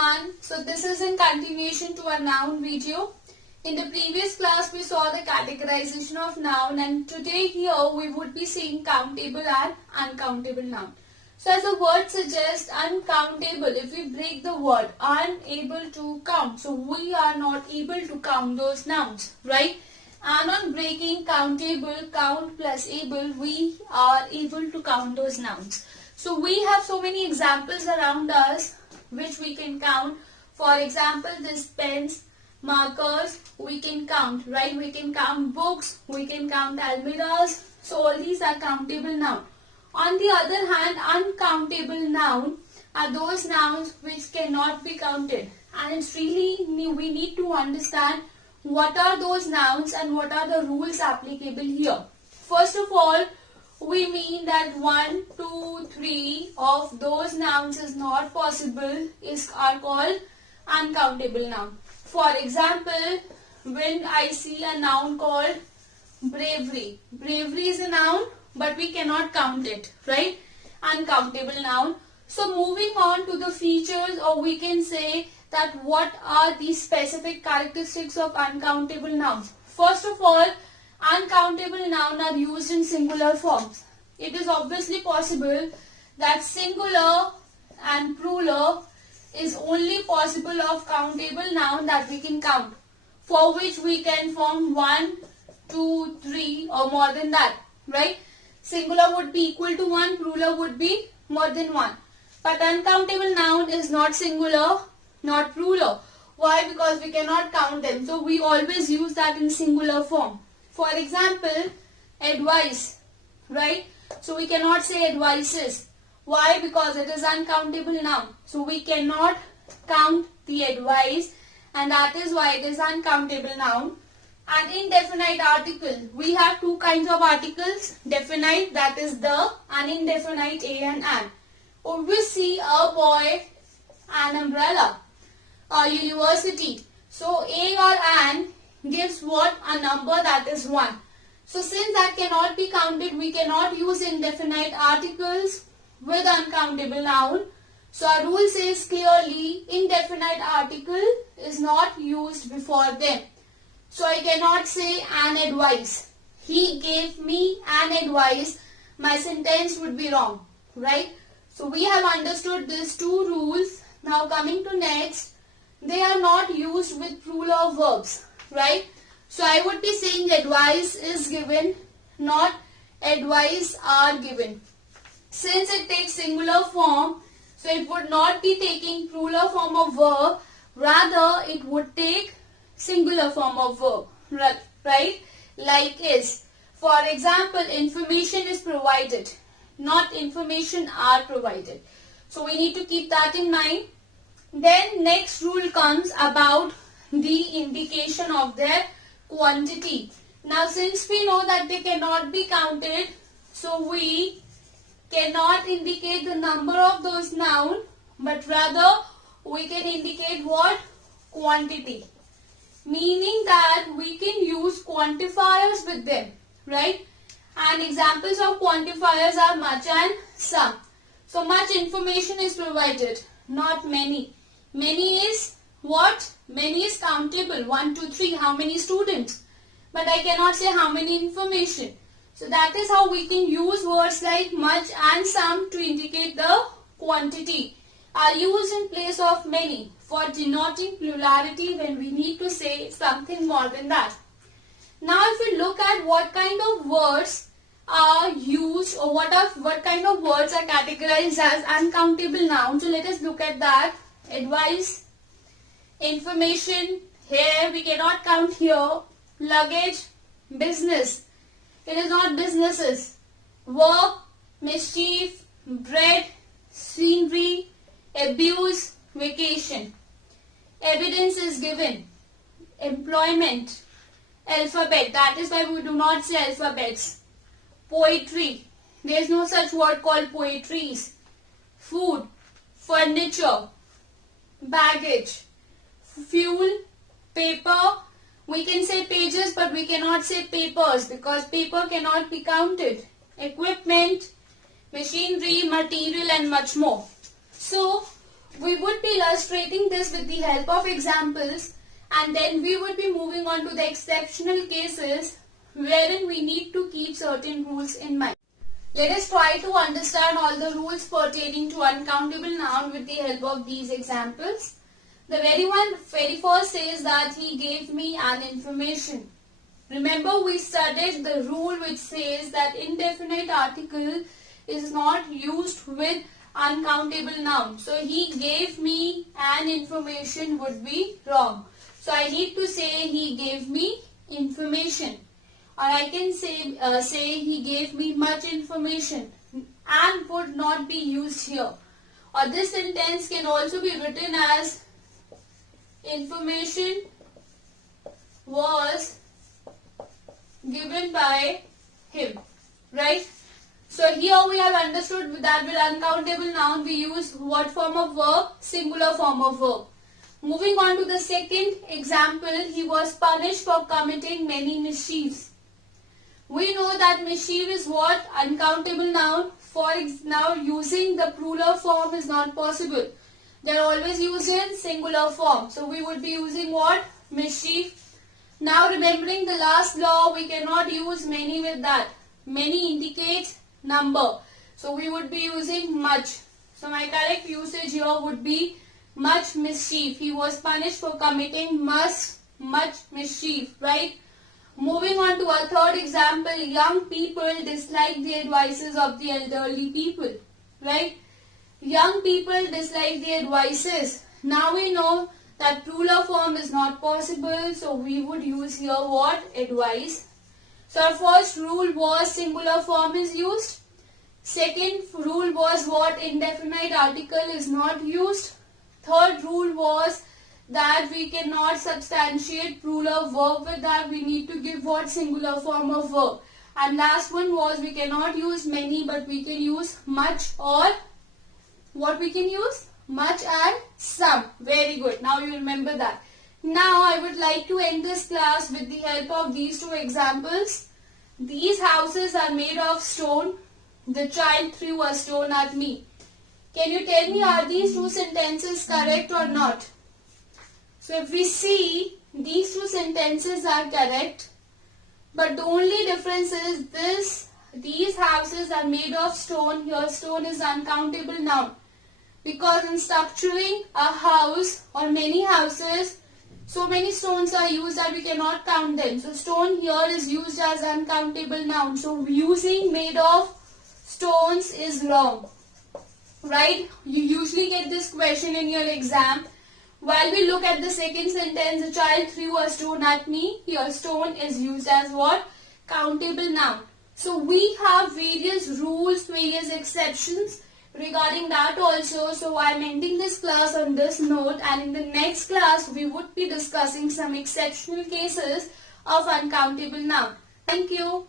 everyone. So this is in continuation to our noun video. In the previous class we saw the categorization of noun, and today here we would be seeing countable and uncountable noun. So as the word suggests, uncountable, if we break the word unable to count, so we are not able to count those nouns, right? And on breaking countable, count plus able, we are able to count those nouns. So we have so many examples around us which we can count. For example, this pens, markers, we can count, right? We can count books, we can count almirahs. So all these are countable nouns. On the other hand, uncountable noun are those nouns which cannot be counted. And it's really, we need to understand what are those nouns and what are the rules applicable here. First of all, we mean that 1, 2, 3 of those nouns is not possible, are called uncountable noun. For example, when I see a noun called bravery, bravery is a noun but we cannot count it, right? Uncountable noun. So moving on to the features, or we can say that what are the specific characteristics of uncountable nouns. First of all, uncountable nouns are used in singular forms. It is obviously possible that singular and plural is only possible of countable noun that we can count, for which we can form 1, 2, 3 or more than that, right? Singular would be equal to 1, plural would be more than 1. But uncountable noun is not singular, not plural. Why? Because we cannot count them. So we always use that in singular form. For example, advice, right? So we cannot say advices. Why? Because it is uncountable noun. So we cannot count the advice, and that is why it is uncountable noun. An indefinite article. We have two kinds of articles. Definite, that is the, and indefinite, a and an. Or we see a boy, an umbrella, a university. So a or an gives what? A number, that is 1. So since that cannot be counted, we cannot use indefinite articles with uncountable noun. So our rule says clearly indefinite article is not used before them. So I cannot say an advice. He gave me an advice. My sentence would be wrong, right? So we have understood these two rules. Now coming to next, they are not used with plural verbs, right? So I would be saying advice is given, not advice are given. Since it takes singular form, so it would not be taking plural form of verb, rather it would take singular form of verb, right? Like is. For example, information is provided, not information are provided. So we need to keep that in mind. Then next rule comes about the indication of their quantity. Now since we know that they cannot be counted, so we cannot indicate the number of those nouns, but rather we can indicate what? Quantity. Meaning that we can use quantifiers with them, right? And examples of quantifiers are much and some. So much information is provided, not many. Many is what? Many is countable. 1, 2, 3. How many students? But I cannot say how many information. So that is how we can use words like much and some to indicate the quantity. Are used in place of many for denoting plurality when we need to say something more than that. Now if we look at what kind of words are used, or what kind of words are categorized as uncountable nouns, so let us look at that. Advice, information, here we cannot count here. Luggage, business, it is not businesses. Work, mischief, bread, scenery, abuse, vacation. Evidence is given. Employment, alphabet, that is why we do not say alphabets. Poetry, there is no such word called poetries. Food, furniture, baggage, fuel, paper. We can say pages, but we cannot say papers because paper cannot be counted. Equipment, machinery, material and much more. So we would be illustrating this with the help of examples, and then we would be moving on to the exceptional cases wherein we need to keep certain rules in mind. Let us try to understand all the rules pertaining to uncountable noun with the help of these examples. The very first says that he gave me an information. Remember, we studied the rule which says that indefinite article is not used with uncountable noun. So he gave me an information would be wrong. So I need to say he gave me information. Or I can say he gave me much information. And would not be used here. Or this sentence can also be written as information was given by him. Right? So here we have understood that with uncountable noun we use what form of verb? Singular form of verb. Moving on to the second example, he was punished for committing many mischiefs. We know that mischief is what? Uncountable noun. Now using the plural form is not possible. They are always used in singular form. So we would be using what? Mischief. Now remembering the last law, we cannot use many with that. Many indicates number. So we would be using much. So my correct usage here would be much mischief. He was punished for committing much mischief, right? Moving on to our third example, young people dislike the advices of the elderly people, right? Young people dislike the advices. Now we know that plural form is not possible, so we would use here what? Advice. So our first rule was singular form is used. Second rule was what? Indefinite article is not used. Third rule was that we cannot substantiate plural verb with that. We need to give what? Singular form of verb. And last one was we cannot use many, but we can use much, or what we can use? Much and some. Very good. Now you remember that. Now I would like to end this class with the help of these two examples. These houses are made of stone. The child threw a stone at me. Can you tell me, are these two sentences correct or not? So if we see, these two sentences are correct, but the only difference is these houses are made of stone. Here stone is uncountable noun, because in structuring a house or many houses, so many stones are used that we cannot count them. So stone here is used as uncountable noun. So using made of stones is wrong. Right? You usually get this question in your exam. While we look at the second sentence, the child threw a stone at me. Here stone is used as what? Countable noun. So we have various rules, various exceptions regarding that also. So I am ending this class on this note, and in the next class we would be discussing some exceptional cases of uncountable noun. Thank you.